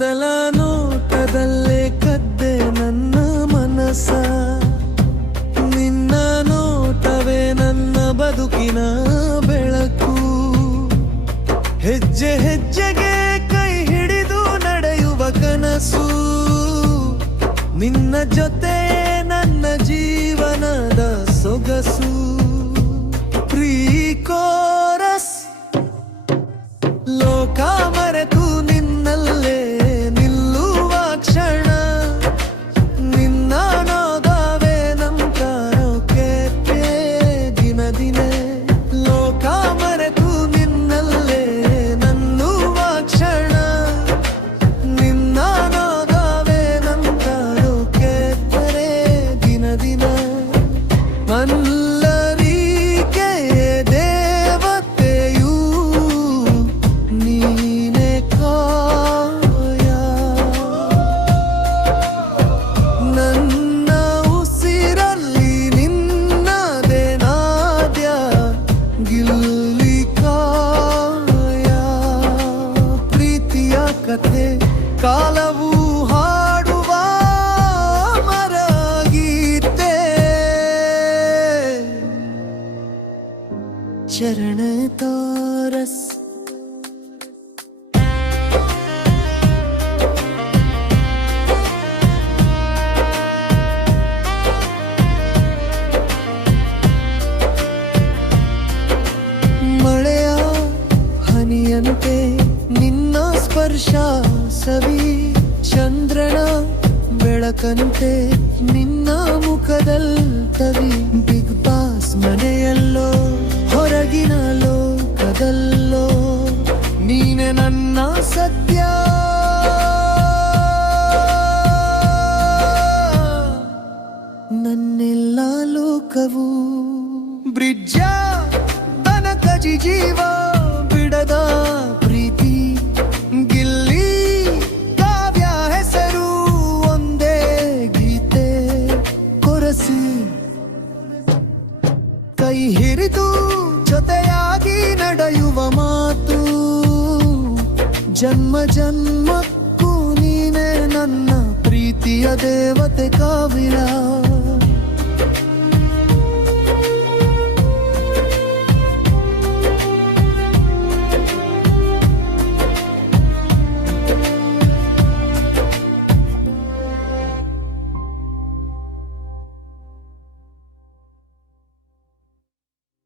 ಮೊದಲ ನೋಟದಲ್ಲೇ ಕದ್ದೆ ನನ್ನ ಮನಸ, ನಿನ್ನ ನೋಟವೇ ನನ್ನ ಬದುಕಿನ ಬೆಳಕು. ಹೆಜ್ಜೆ ಹೆಜ್ಜೆಗೆ ಕೈ ಹಿಡಿದು ನಡೆಯುವ ಕನಸು, ನಿನ್ನ ಜೊತೆ ನನ್ನ ಜೀವನದ ಸೊಗಸು. ಪ್ರೀಕೋರಸ್ ಲೋಕ ಮರೆತು ನಿನ್ನಲ್ಲೇ ನಿಲ್ಲುವ ಕ್ಷಣ, ನಿನ್ನ ನೋದವೇ ನಂತರೋಕೆ ದಿನ ದಿನ. ಲೋಕ ಮರೆತು ನಿನ್ನಲ್ಲೇ ನನ್ನುವ ಕ್ಷಣ, ನಿನ್ನ ನೋದವೇ ನಂತರೋಕೆ ದಿನ ದಿನ. ಕಾಲವು ಹಾಡುವ ಮರಗೀತೆ, ಚರಣ ತೋರಸ್. ಮಳೆಯ ಹನಿಯಂತೆ ನಿನ್ನ ಸ್ಪರ್ಶ ಸವಿ, ಚಂದ್ರನ ಬೆಳಕಂತೆ ನಿನ್ನ ಮುಖದಲ್ತವಿ. ಬಿಗ್ ಬಾಸ್ ಮನೆಯಲ್ಲೋ ಹೊರಗಿನ ಲೋಕದಲ್ಲೋ ನೀನೆ ನನ್ನ ಸತ್ಯ. ನನ್ನೆಲ್ಲ ಲೋಕವು ಬ್ರಿಡ್ಜ ತನಕ ಜೀವ ಬಿಡದ ಪ್ರೀತಿ. ಗಿಲ್ಲಿ ಕಾವ್ಯ ಹೆಸರು ಒಂದೇ ಗೀತೆ ಕೊರಸಿ, ಕೈ ಹಿರಿದು ಜೊತೆಯಾಗಿ ನಡೆಯುವ ಮಾತು. ಜನ್ಮ ಜನ್ಮಕ್ಕೂ ನೀನೆ ನನ್ನ ಪ್ರೀತಿಯ ದೇವತೆ ಕಾವ್ಯ.